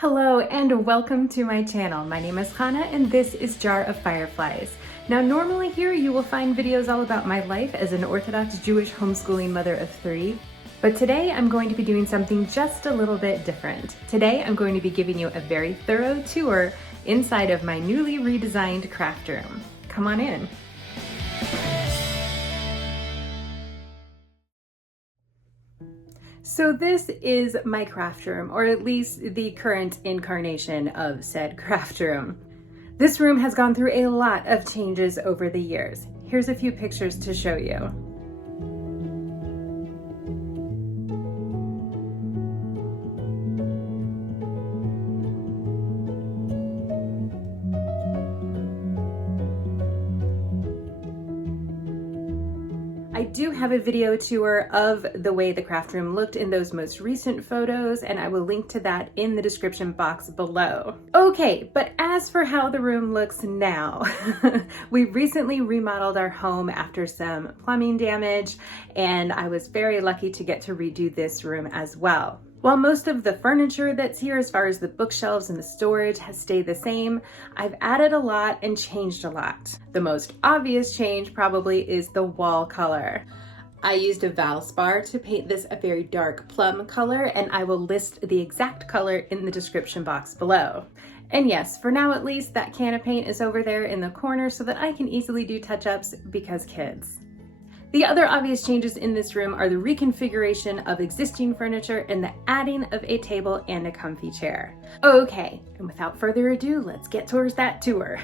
Hello and welcome to my channel. My name is Hannah and this is Jar of Fireflies. Now normally here you will find videos all about my life as an Orthodox Jewish homeschooling mother of 3, but today I'm going to be doing something just a little bit different. Today I'm going to be giving you a very thorough tour inside of my newly redesigned craft room. Come on in. So this is my craft room, or at least the current incarnation of said craft room. This room has gone through a lot of changes over the years. Here's a few pictures to show you. I do have a video tour of the way the craft room looked in those most recent photos, and I will link to that in the description box below. Okay, but as for how the room looks now, we recently remodeled our home after some plumbing damage, and I was very lucky to get to redo this room as well. While most of the furniture that's here, as far as the bookshelves and the storage, has stayed the same, I've added a lot and changed a lot. The most obvious change probably is the wall color. I used a Valspar to paint this a very dark plum color, and I will list the exact color in the description box below. And yes, for now at least, that can of paint is over there in the corner so that I can easily do touch-ups because kids. The other obvious changes in this room are the reconfiguration of existing furniture and the adding of a table and a comfy chair. Okay, and without further ado, let's get towards that tour.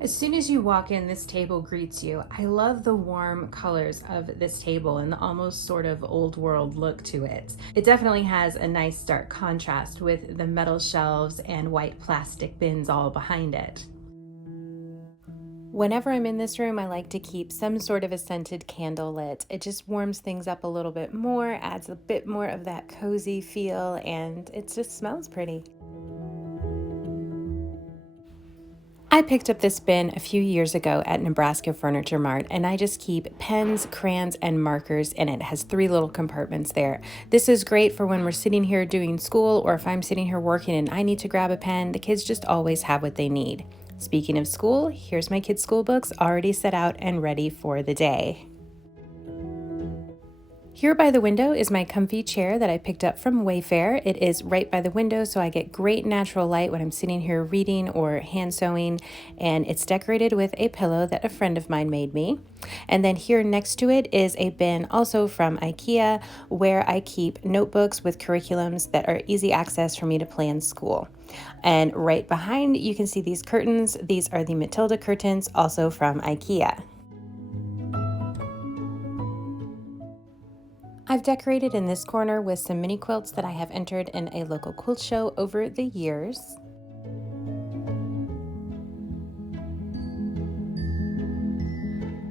As soon as you walk in, this table greets you. I love the warm colors of this table and the almost sort of old world look to it. It definitely has a nice stark contrast with the metal shelves and white plastic bins all behind it. Whenever I'm in this room, I like to keep some sort of a scented candle lit. It just warms things up a little bit more, adds a bit more of that cozy feel, and it just smells pretty. I picked up this bin a few years ago at Nebraska Furniture Mart, and I just keep pens, crayons, and markers, and it has 3 little compartments there. This is great for when we're sitting here doing school, or if I'm sitting here working and I need to grab a pen. The kids just always have what they need. Speaking of school, here's my kids' school books already set out and ready for the day. Here by the window is my comfy chair that I picked up from Wayfair. It is right by the window, so I get great natural light when I'm sitting here reading or hand sewing, and it's decorated with a pillow that a friend of mine made me. And then here next to it is a bin also from IKEA where I keep notebooks with curriculums that are easy access for me to plan school. And right behind you can see these curtains. These are the Matilda curtains, also from IKEA. I've decorated in this corner with some mini quilts that I have entered in a local quilt show over the years.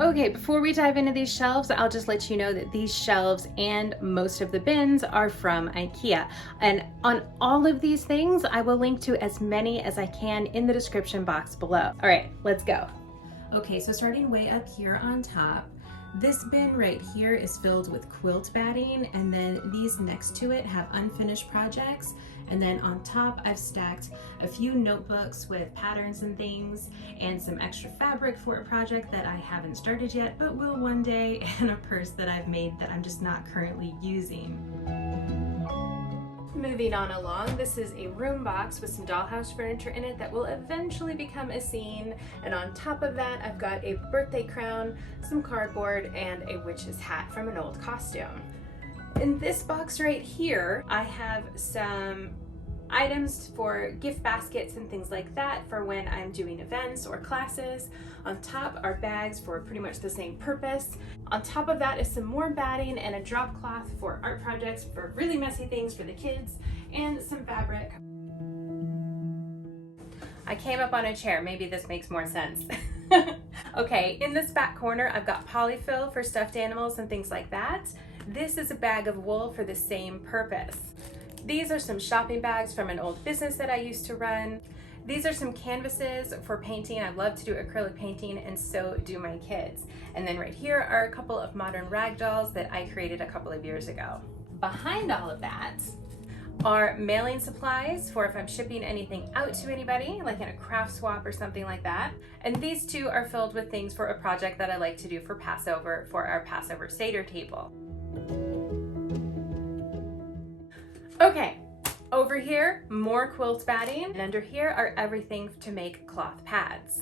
Okay, before we dive into these shelves, I'll just let you know that these shelves and most of the bins are from IKEA. And on all of these things, I will link to as many as I can in the description box below. All right, let's go. Okay, so starting way up here on top, this bin right here is filled with quilt batting, and then these next to it have unfinished projects. And then on top, I've stacked a few notebooks with patterns and things, and some extra fabric for a project that I haven't started yet, but will one day, and a purse that I've made that I'm just not currently using. Moving on along, this is a room box with some dollhouse furniture in it that will eventually become a scene, and on top of that I've got a birthday crown, some cardboard, and a witch's hat from an old costume. In this box right here I have some items for gift baskets and things like that for when I'm doing events or classes. On top are bags for pretty much the same purpose. On top of that is some more batting and a drop cloth for art projects, for really messy things for the kids, and some fabric. I came up on a chair, maybe this makes more sense. Okay, in this back corner, I've got polyfill for stuffed animals and things like that. This is a bag of wool for the same purpose. These are some shopping bags from an old business that I used to run. These are some canvases for painting. I love to do acrylic painting, and so do my kids. And then right here are a couple of modern rag dolls that I created a couple of years ago. Behind all of that are mailing supplies for if I'm shipping anything out to anybody, like in a craft swap or something like that. And these two are filled with things for a project that I like to do for Passover, for our Passover Seder table. Okay, over here, more quilt batting, and under here are everything to make cloth pads.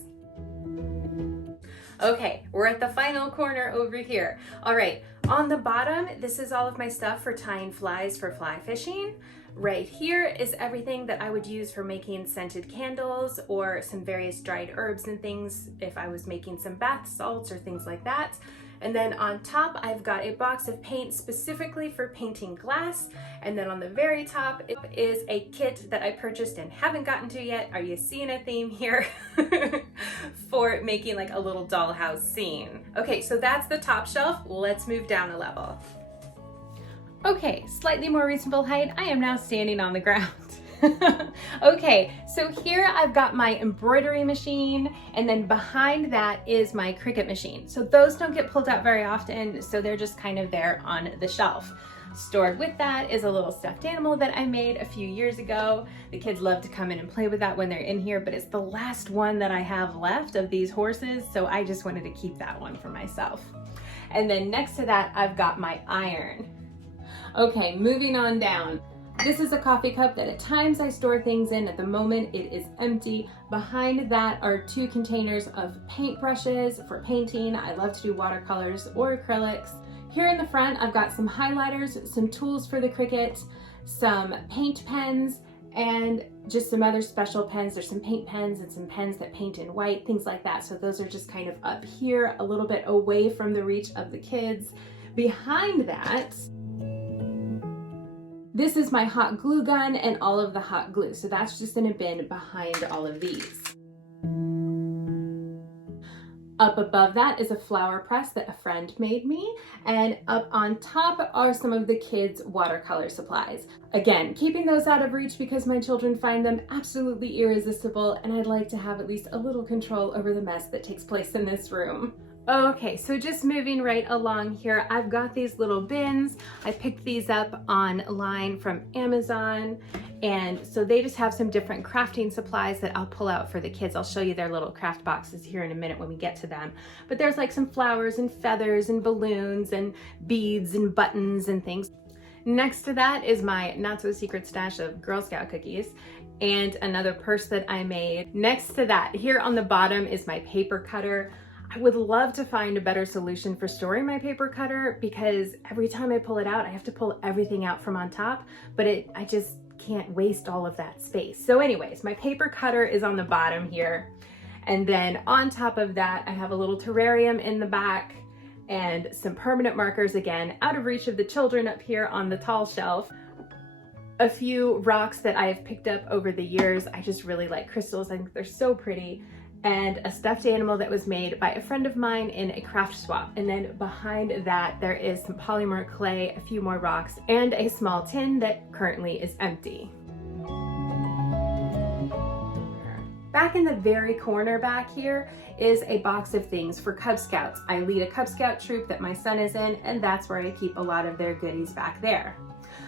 Okay, we're at the final corner over here. All right, on the bottom, this is all of my stuff for tying flies for fly fishing. Right here is everything that I would use for making scented candles or some various dried herbs and things if I was making some bath salts or things like that. And then on top, I've got a box of paint specifically for painting glass. And then on the very top is a kit that I purchased and haven't gotten to yet. Are you seeing a theme here? For making like a little dollhouse scene. Okay, so that's the top shelf. Let's move down a level. Okay, slightly more reasonable height. I am now standing on the ground. Okay, so here I've got my embroidery machine, and then behind that is my Cricut machine. So those don't get pulled out very often, so they're just kind of there on the shelf. Stored with that is a little stuffed animal that I made a few years ago. The kids love to come in and play with that when they're in here, but it's the last one that I have left of these horses, so I just wanted to keep that one for myself. And then next to that, I've got my iron. Okay, moving on down. This is a coffee cup that at times I store things in. At the moment, it is empty. Behind that are 2 containers of paintbrushes for painting. I love to do watercolors or acrylics. Here in the front, I've got some highlighters, some tools for the Cricut, some paint pens, and just some other special pens. There's some paint pens and some pens that paint in white, things like that. So those are just kind of up here, a little bit away from the reach of the kids. Behind that, this is my hot glue gun and all of the hot glue. So that's just in a bin behind all of these. Up above that is a flower press that a friend made me, and up on top are some of the kids' watercolor supplies. Again, keeping those out of reach because my children find them absolutely irresistible, and I'd like to have at least a little control over the mess that takes place in this room. Okay, so just moving right along here, I've got these little bins. I picked these up online from Amazon, and so they just have some different crafting supplies that I'll pull out for the kids. I'll show you their little craft boxes here in a minute when we get to them. But there's like some flowers and feathers and balloons and beads and buttons and things. Next to that is my not so secret stash of Girl Scout cookies and another purse that I made. Next to that, here on the bottom is my paper cutter. I would love to find a better solution for storing my paper cutter because every time I pull it out, I have to pull everything out from on top, but I just can't waste all of that space. So anyways, my paper cutter is on the bottom here. And then on top of that, I have a little terrarium in the back and some permanent markers, again, out of reach of the children up here on the tall shelf. A few rocks that I have picked up over the years. I just really like crystals. I think they're so pretty. And a stuffed animal that was made by a friend of mine in a craft swap. And then behind that, there is some polymer clay, a few more rocks, and a small tin that currently is empty. Back in the very corner back here is a box of things for Cub Scouts. I lead a Cub Scout troop that my son is in, and that's where I keep a lot of their goodies back there.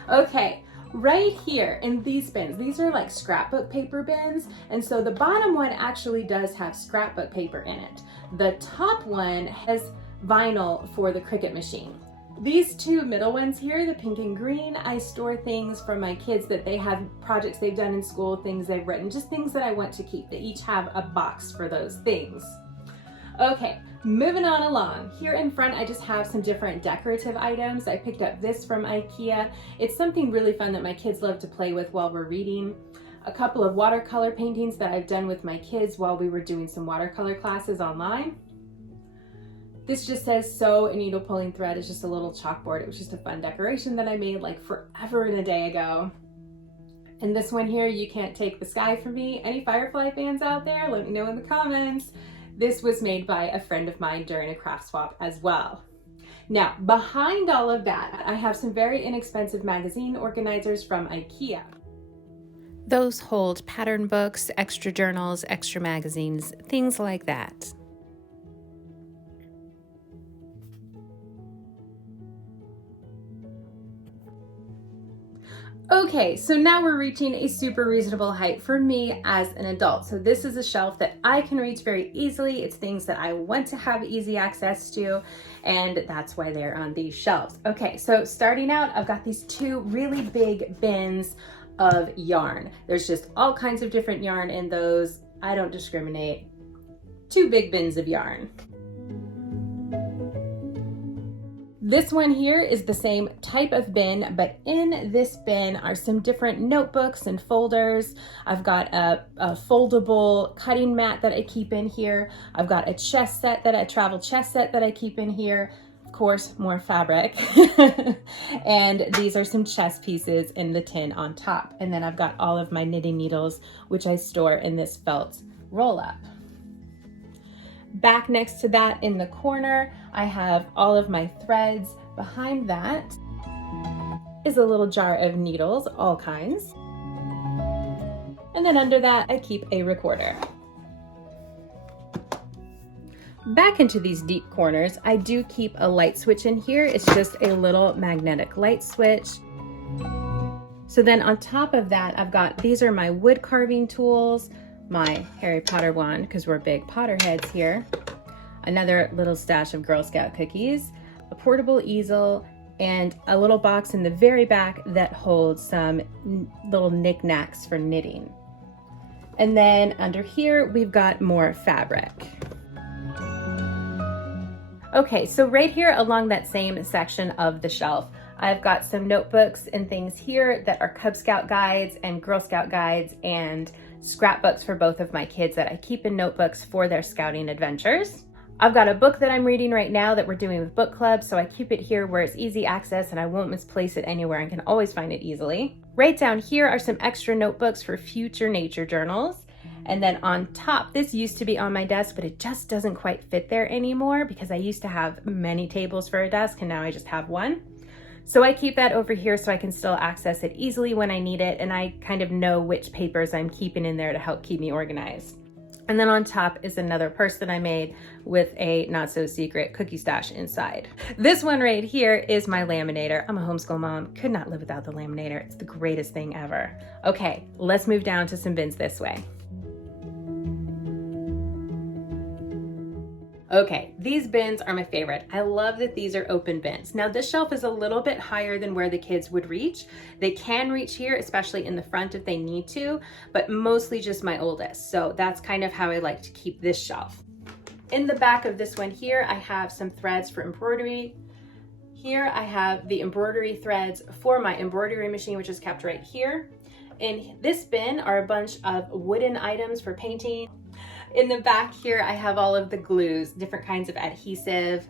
Okay. Right here in these bins, these are like scrapbook paper bins, and so the bottom one actually does have scrapbook paper in it. The top one has vinyl for the Cricut machine. These 2 middle ones here, the pink and green, I store things from my kids that they have projects they've done in school, things they've written, just things that I want to keep. They each have a box for those things. Okay, moving on along. Here in front, I just have some different decorative items. I picked up this from IKEA. It's something really fun that my kids love to play with while we're reading. A couple of watercolor paintings that I've done with my kids while we were doing some watercolor classes online. This just says sew and needle pulling thread. It's just a little chalkboard. It was just a fun decoration that I made like forever and a day ago. And this one here, You Can't Take the Sky From Me. Any Firefly fans out there? Let me know in the comments. This was made by a friend of mine during a craft swap as well. Now, behind all of that, I have some very inexpensive magazine organizers from IKEA. Those hold pattern books, extra journals, extra magazines, things like that. Okay, so now we're reaching a super reasonable height for me as an adult. So this is a shelf that I can reach very easily. It's things that I want to have easy access to, and that's why they're on these shelves. Okay, so starting out, I've got these two really big bins of yarn. There's just all kinds of different yarn in those. I don't discriminate. Two big bins of yarn. This one here is the same type of bin, but in this bin are some different notebooks and folders. I've got a foldable cutting mat that I keep in here. I've got a chest set, a travel chest set that I keep in here. Of course, more fabric. And these are some chest pieces in the tin on top. And then I've got all of my knitting needles, which I store in this felt roll up. Back next to that in the corner, I have all of my threads. Behind that is a little jar of needles, all kinds. And then under that, I keep a recorder. Back into these deep corners, I do keep a light switch in here. It's just a little magnetic light switch. So then on top of that, I've got, these are my wood carving tools, my Harry Potter wand, because we're big Potterheads here, another little stash of Girl Scout cookies, a portable easel, and a little box in the very back that holds some little knickknacks for knitting. And then under here, we've got more fabric. Okay, so right here along that same section of the shelf, I've got some notebooks and things here that are Cub Scout guides and Girl Scout guides and scrapbooks for both of my kids that I keep in notebooks for their scouting adventures. I've got a book that I'm reading right now that we're doing with book club, so I keep it here where it's easy access and I won't misplace it anywhere and can always find it easily. Right down here are some extra notebooks for future nature journals. And then on top, this used to be on my desk, but it just doesn't quite fit there anymore because I used to have many tables for a desk and now I just have one. So I keep that over here so I can still access it easily when I need it, and I kind of know which papers I'm keeping in there to help keep me organized. And then on top is another purse that I made with a not so secret cookie stash inside. This one right here is my laminator. I'm a homeschool mom, could not live without the laminator. It's the greatest thing ever. Okay, let's move down to some bins this way. Okay, these bins are my favorite. I love that these are open bins. Now this shelf is a little bit higher than where the kids would reach. They can reach here, especially in the front if they need to, but mostly just my oldest. So that's kind of how I like to keep this shelf. In the back of this one here, I have some threads for embroidery. Here I have the embroidery threads for my embroidery machine, which is kept right here. In this bin are a bunch of wooden items for painting. In the back here, I have all of the glues, different kinds of adhesive.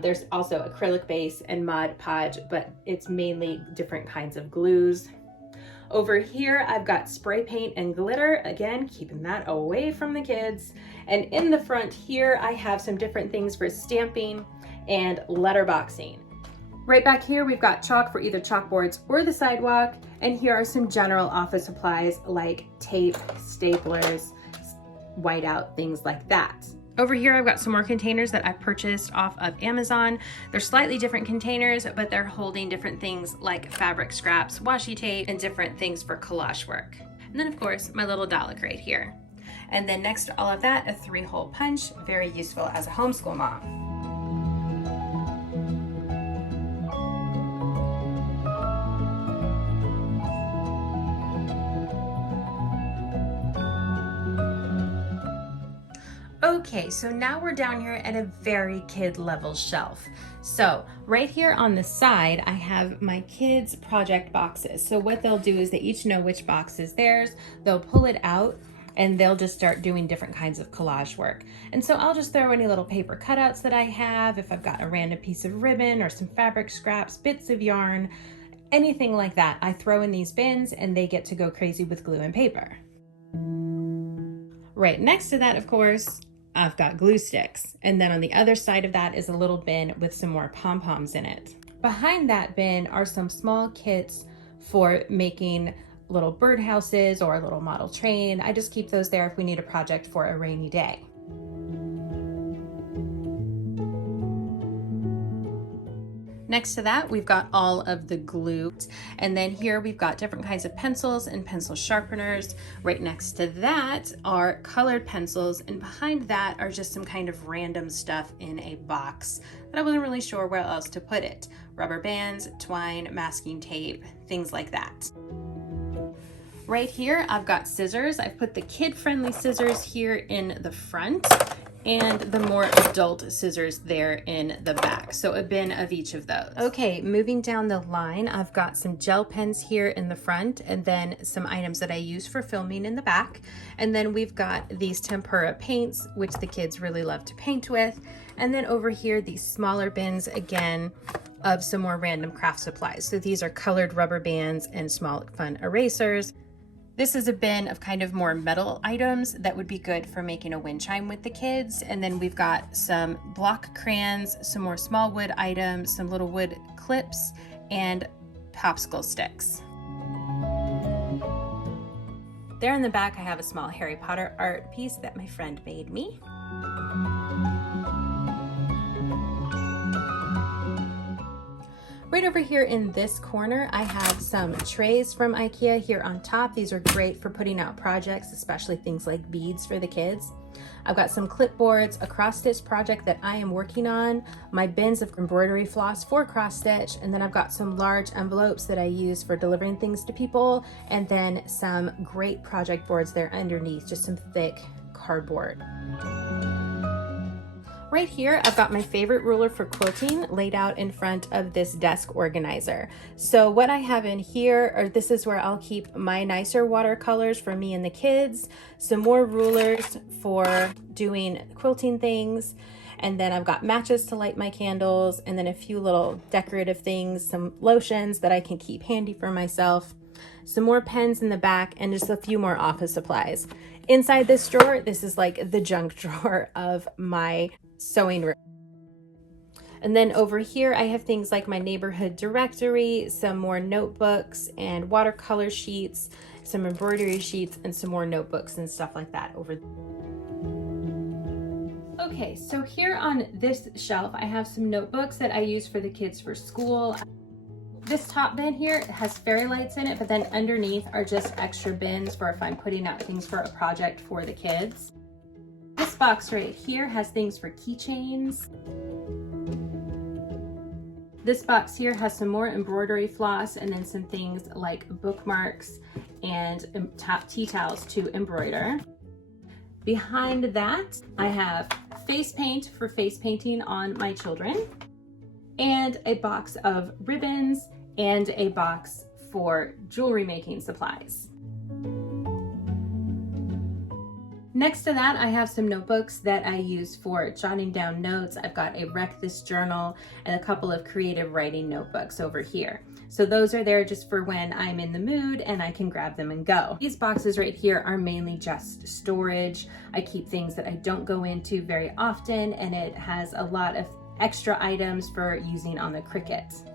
There's also acrylic base and Mod Podge, but it's mainly different kinds of glues. Over here, I've got spray paint and glitter, again, keeping that away from the kids. And in the front here, I have some different things for stamping and letterboxing. Right back here, we've got chalk for either chalkboards or the sidewalk. And here are some general office supplies like tape, staplers, whiteout, things like that. Over here, I've got some more containers that I purchased off of Amazon. They're slightly different containers, but they're holding different things like fabric scraps, washi tape, and different things for collage work. And then of course, my little Dalek right here. And then next to all of that, a 3-hole punch, very useful as a homeschool mom. Okay, so now we're down here at a very kid level shelf. So right here on the side, I have my kids' project boxes. So what they'll do is they each know which box is theirs. They'll pull it out and they'll just start doing different kinds of collage work. And so I'll just throw any little paper cutouts that I have, if I've got a random piece of ribbon or some fabric scraps, bits of yarn, anything like that, I throw in these bins and they get to go crazy with glue and paper. Right next to that, of course, I've got glue sticks. And then on the other side of that is a little bin with some more pom-poms in it. Behind that bin are some small kits for making little birdhouses or a little model train. I just keep those there if we need a project for a rainy day. Next to that, we've got all of the glue. And then here we've got different kinds of pencils and pencil sharpeners. Right next to that are colored pencils. And behind that are just some kind of random stuff in a box that I wasn't really sure where else to put it. Rubber bands, twine, masking tape, things like that. Right here, I've got scissors. I've put the kid-friendly scissors here in the front and the more adult scissors there in the back. So a bin of each of those. Okay, moving down the line, I've got some gel pens here in the front and then some items that I use for filming in the back. And then we've got these tempera paints, which the kids really love to paint with. And then over here, these smaller bins, again, of some more random craft supplies. So these are colored rubber bands and small fun erasers. This is a bin of kind of more metal items that would be good for making a wind chime with the kids. And then we've got some block crayons, some more small wood items, some little wood clips, and popsicle sticks. There in the back, I have a small Harry Potter art piece that my friend made me. Right over here in this corner, I have some trays from IKEA here on top. These are great for putting out projects, especially things like beads for the kids. I've got some clipboards, a cross-stitch project that I am working on, my bins of embroidery floss for cross-stitch, and then I've got some large envelopes that I use for delivering things to people, and then some great project boards there underneath, just some thick cardboard. Right here, I've got my favorite ruler for quilting laid out in front of this desk organizer. So what I have in here, or this is where I'll keep my nicer watercolors for me and the kids, some more rulers for doing quilting things, and then I've got matches to light my candles, and then a few little decorative things, some lotions that I can keep handy for myself, some more pens in the back, and just a few more office supplies. Inside this drawer, this is like the junk drawer of my sewing room. And then over here, I have things like my neighborhood directory, some more notebooks and watercolor sheets, some embroidery sheets, and some more notebooks and stuff like that over there. Okay, so here on this shelf, I have some notebooks that I use for the kids for school. This top bin here has fairy lights in it, but then underneath are just extra bins for if I'm putting out things for a project for the kids. This box right here has things for keychains. This box here has some more embroidery floss and then some things like bookmarks and top tea towels to embroider. Behind that, I have face paint for face painting on my children, and a box of ribbons and a box for jewelry making supplies. Next to that, I have some notebooks that I use for jotting down notes. I've got a Wreck This journal and a couple of creative writing notebooks over here. So those are there just for when I'm in the mood and I can grab them and go. These boxes right here are mainly just storage. I keep things that I don't go into very often, and it has a lot of extra items for using on the Cricut.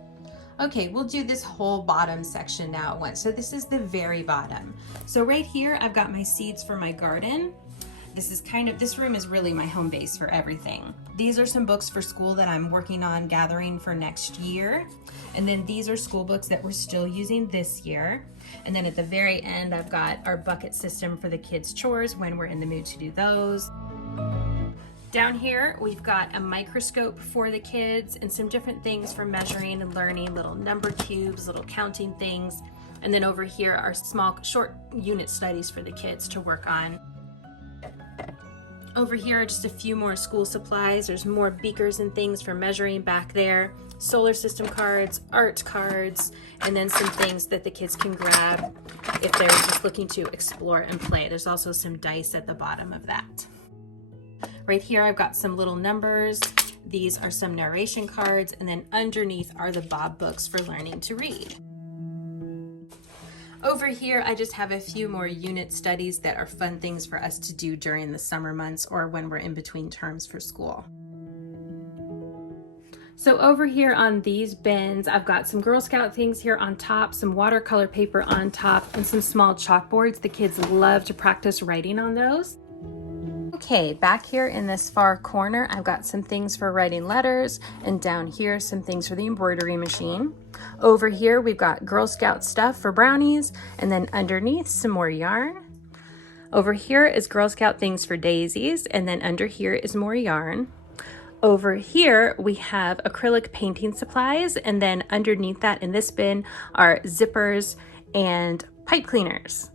Okay, we'll do this whole bottom section now at once. So this is the very bottom. So right here, I've got my seeds for my garden. This room is really my home base for everything. These are some books for school that I'm working on gathering for next year. And then these are school books that we're still using this year. And then at the very end, I've got our bucket system for the kids' chores when we're in the mood to do those. Down here, we've got a microscope for the kids and some different things for measuring and learning, little number cubes, little counting things. And then over here are small, short unit studies for the kids to work on. Over here are just a few more school supplies. There's more beakers and things for measuring back there, solar system cards, art cards, and then some things that the kids can grab if they're just looking to explore and play. There's also some dice at the bottom of that. Right here I've got some little numbers. These are some narration cards, and then underneath are the Bob books for learning to read. Over here, I just have a few more unit studies that are fun things for us to do during the summer months or when we're in between terms for school. So over here on these bins, I've got some Girl Scout things here on top, some watercolor paper on top, and some small chalkboards. The kids love to practice writing on those. Okay, back here in this far corner, I've got some things for writing letters, and down here, some things for the embroidery machine. Over here, we've got Girl Scout stuff for brownies, and then underneath, some more yarn. Over here is Girl Scout things for daisies, and then under here is more yarn. Over here, we have acrylic painting supplies, and then underneath that in this bin are zippers and pipe cleaners.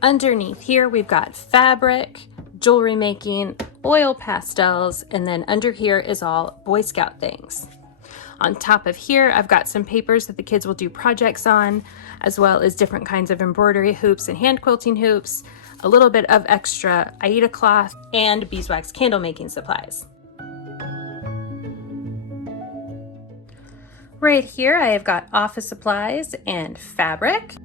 Underneath here, we've got fabric, jewelry making, oil pastels, and then under here is all Boy Scout things. On top of here, I've got some papers that the kids will do projects on, as well as different kinds of embroidery hoops and hand quilting hoops, a little bit of extra Aida cloth, and beeswax candle making supplies. Right here, I have got office supplies and fabric.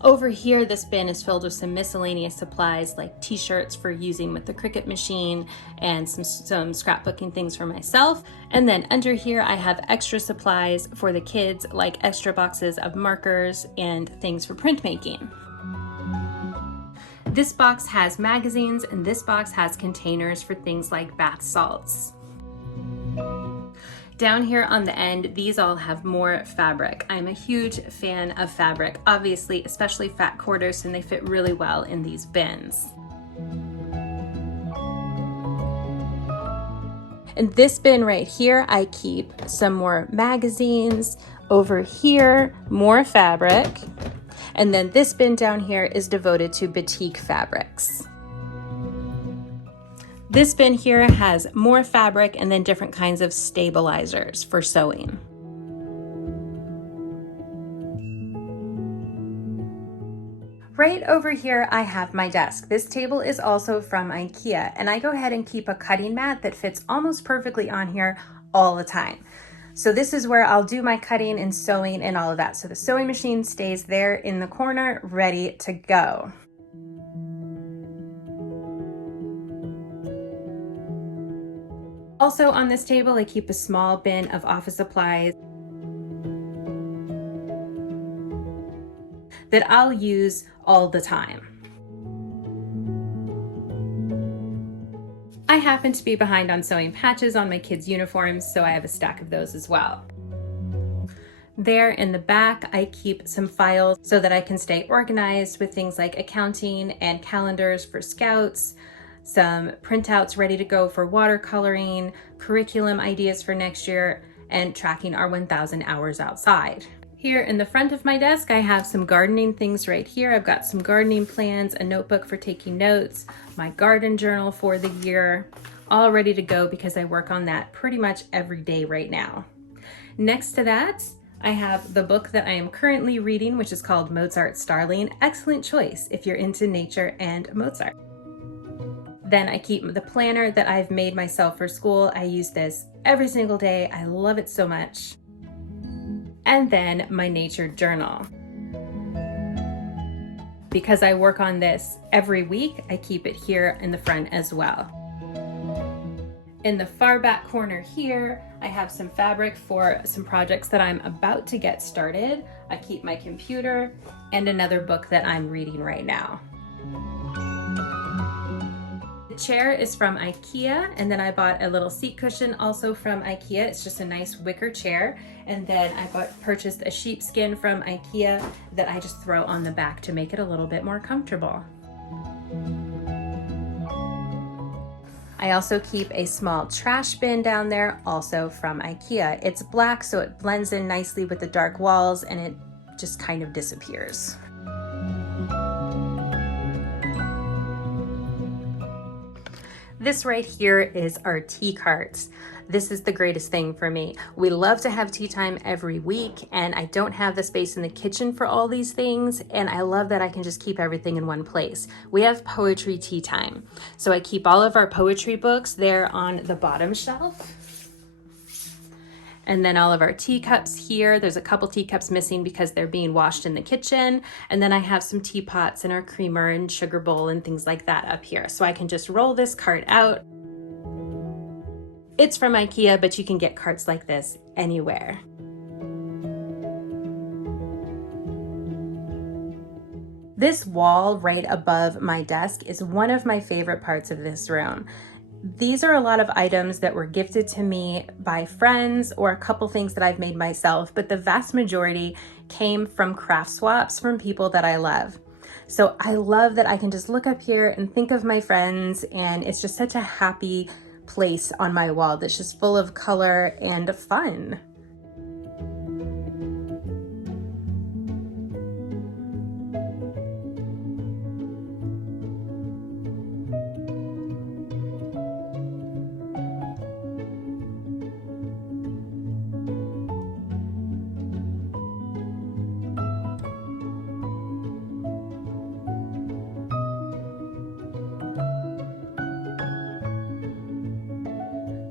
Over here, this bin is filled with some miscellaneous supplies like t-shirts for using with the Cricut machine and some scrapbooking things for myself. And then under here, I have extra supplies for the kids like extra boxes of markers and things for printmaking. This box has magazines, and this box has containers for things like bath salts. Down here on the end, these all have more fabric. I'm a huge fan of fabric, obviously, especially fat quarters, and they fit really well in these bins. In this bin right here, I keep some more magazines. Over here, more fabric. And then this bin down here is devoted to batik fabrics. This bin here has more fabric and then different kinds of stabilizers for sewing. Right over here, I have my desk. This table is also from IKEA, and I go ahead and keep a cutting mat that fits almost perfectly on here all the time. So this is where I'll do my cutting and sewing and all of that. So the sewing machine stays there in the corner, ready to go. Also on this table, I keep a small bin of office supplies that I'll use all the time. I happen to be behind on sewing patches on my kids' uniforms, so I have a stack of those as well. There in the back, I keep some files so that I can stay organized with things like accounting and calendars for scouts, some printouts ready to go for watercoloring, curriculum ideas for next year, and tracking our 1,000 hours outside. Here in the front of my desk, I have some gardening things right here. I've got some gardening plans, a notebook for taking notes, my garden journal for the year, all ready to go because I work on that pretty much every day right now. Next to that, I have the book that I am currently reading, which is called Mozart's Starling. Excellent choice if you're into nature and Mozart. Then I keep the planner that I've made myself for school. I use this every single day. I love it so much. And then my nature journal. Because I work on this every week, I keep it here in the front as well. In the far back corner here, I have some fabric for some projects that I'm about to get started. I keep my computer and another book that I'm reading right now. Chair is from IKEA, and then I bought a little seat cushion also from IKEA. It's just a nice wicker chair, and then I purchased a sheepskin from IKEA that I just throw on the back to make it a little bit more comfortable. I also keep a small trash bin down there, also from IKEA. It's black, so it blends in nicely with the dark walls, and it just kind of disappears. This right here is our tea carts. This is the greatest thing for me. We love to have tea time every week, and I don't have the space in the kitchen for all these things, and I love that I can just keep everything in one place. We have poetry tea time, so I keep all of our poetry books there on the bottom shelf. And then all of our teacups here. There's a couple teacups missing because they're being washed in the kitchen. And then I have some teapots and our creamer and sugar bowl and things like that up here. So I can just roll this cart out. It's from IKEA, but you can get carts like this anywhere. This wall right above my desk is one of my favorite parts of this room. These are a lot of items that were gifted to me by friends or a couple things that I've made myself, but the vast majority came from craft swaps from people that I love. So I love that I can just look up here and think of my friends, and it's just such a happy place on my wall that's just full of color and fun.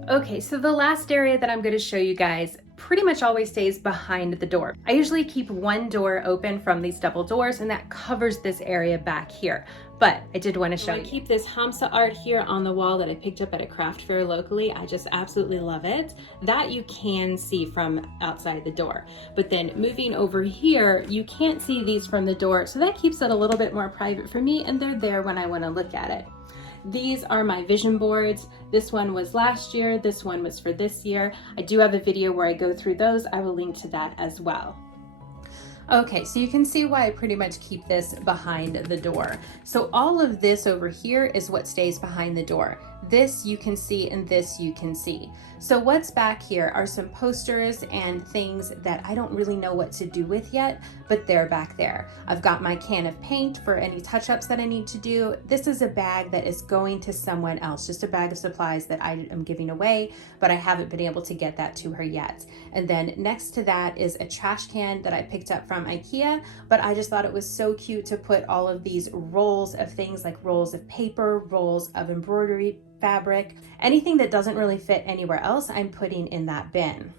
Okay, so the last area that I'm going to show you guys pretty much always stays behind the door. I usually keep one door open from these double doors, and that covers this area back here. But I did want to show you. I keep this Hamsa art here on the wall that I picked up at a craft fair locally. I just absolutely love it. That you can see from outside the door. But then moving over here, you can't see these from the door, so that keeps it a little bit more private for me, and they're there when I want to look at it. These are my vision boards. This one was last year, this one was for this year. I do have a video where I go through those. I will link to that as well. Okay, so you can see why I pretty much keep this behind the door. So all of this over here is what stays behind the door. This you can see and this you can see. So what's back here are some posters and things that I don't really know what to do with yet, but they're back there. I've got my can of paint for any touch-ups that I need to do. This is a bag that is going to someone else, just a bag of supplies that I am giving away, but I haven't been able to get that to her yet. And then next to that is a trash can that I picked up from IKEA, but I just thought it was so cute to put all of these rolls of things like rolls of paper, rolls of embroidery fabric, anything that doesn't really fit anywhere else, I'm putting in that bin.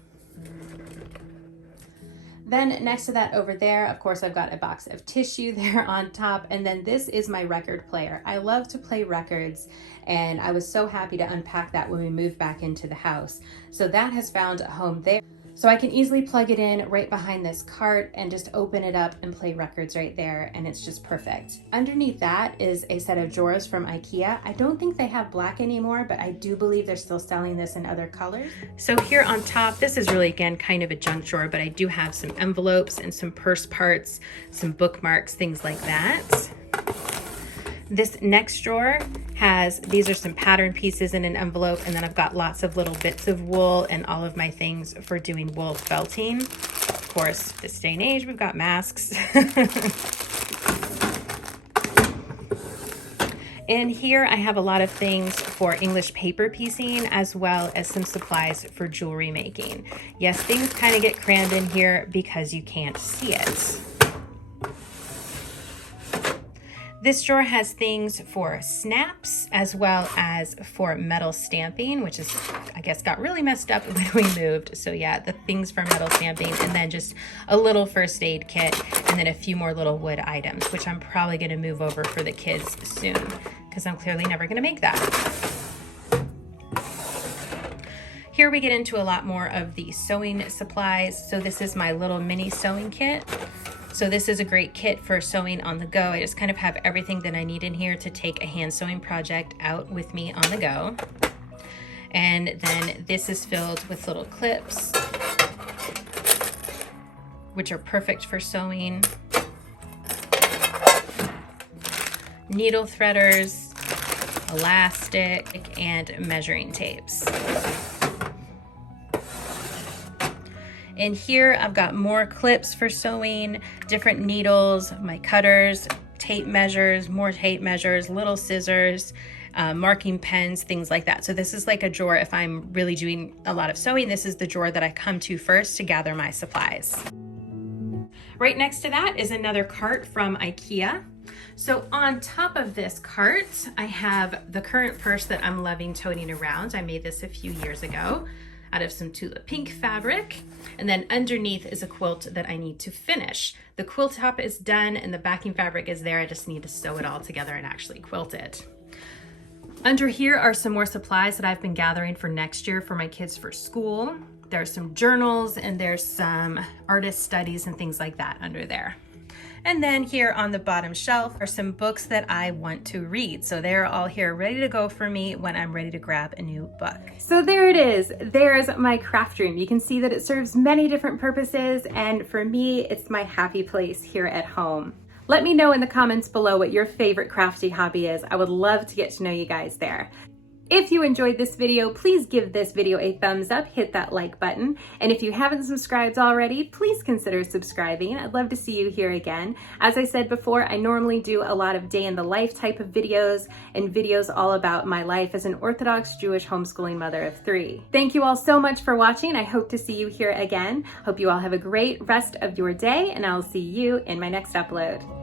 Then next to that over there, of course, I've got a box of tissue there on top. And then this is my record player. I love to play records, and I was so happy to unpack that when we moved back into the house. So that has found a home there. So I can easily plug it in right behind this cart and just open it up and play records right there, and it's just perfect. Underneath that is a set of drawers from IKEA. I don't think they have black anymore, but I do believe they're still selling this in other colors. So here on top, this is really, again, kind of a junk drawer, but I do have some envelopes and some purse parts, some bookmarks, things like that. This next drawer has, these are some pattern pieces in an envelope, and then I've got lots of little bits of wool and all of my things for doing wool felting. Of course, this day and age, we've got masks. And here I have a lot of things for English paper piecing, as well as some supplies for jewelry making. Yes, things kind of get crammed in here because you can't see it. This drawer has things for snaps as well as for metal stamping, which is, I guess, got really messed up when we moved. So yeah, the things for metal stamping, and then just a little first aid kit, and then a few more little wood items, which I'm probably going to move over for the kids soon because I'm clearly never going to make that. Here we get into a lot more of the sewing supplies. So this is my little mini sewing kit. So this is a great kit for sewing on the go. I just kind of have everything that I need in here to take a hand sewing project out with me on the go. And then this is filled with little clips, which are perfect for sewing. Needle threaders, elastic, and measuring tapes. In here, I've got more clips for sewing, different needles, my cutters, tape measures, more tape measures, little scissors, marking pens, things like that. So this is like a drawer if I'm really doing a lot of sewing. This is the drawer that I come to first to gather my supplies. Right next to that is another cart from IKEA. So on top of this cart, I have the current purse that I'm loving toting around. I made this a few years ago out of some tulip pink fabric. And then underneath is a quilt that I need to finish. The quilt top is done and the backing fabric is there. I just need to sew it all together and actually quilt it. Under here are some more supplies that I've been gathering for next year for my kids for school. There's some journals and there's some artist studies and things like that under there. And then here on the bottom shelf are some books that I want to read. So they're all here ready to go for me when I'm ready to grab a new book. So there it is. There's my craft room. You can see that it serves many different purposes, and for me, it's my happy place here at home. Let me know in the comments below what your favorite crafty hobby is. I would love to get to know you guys there. If you enjoyed this video, please give this video a thumbs up, hit that like button. And if you haven't subscribed already, please consider subscribing. I'd love to see you here again. As I said before, I normally do a lot of day in the life type of videos and videos all about my life as an Orthodox Jewish homeschooling mother of 3. Thank you all so much for watching. I hope to see you here again. Hope you all have a great rest of your day, and I'll see you in my next upload.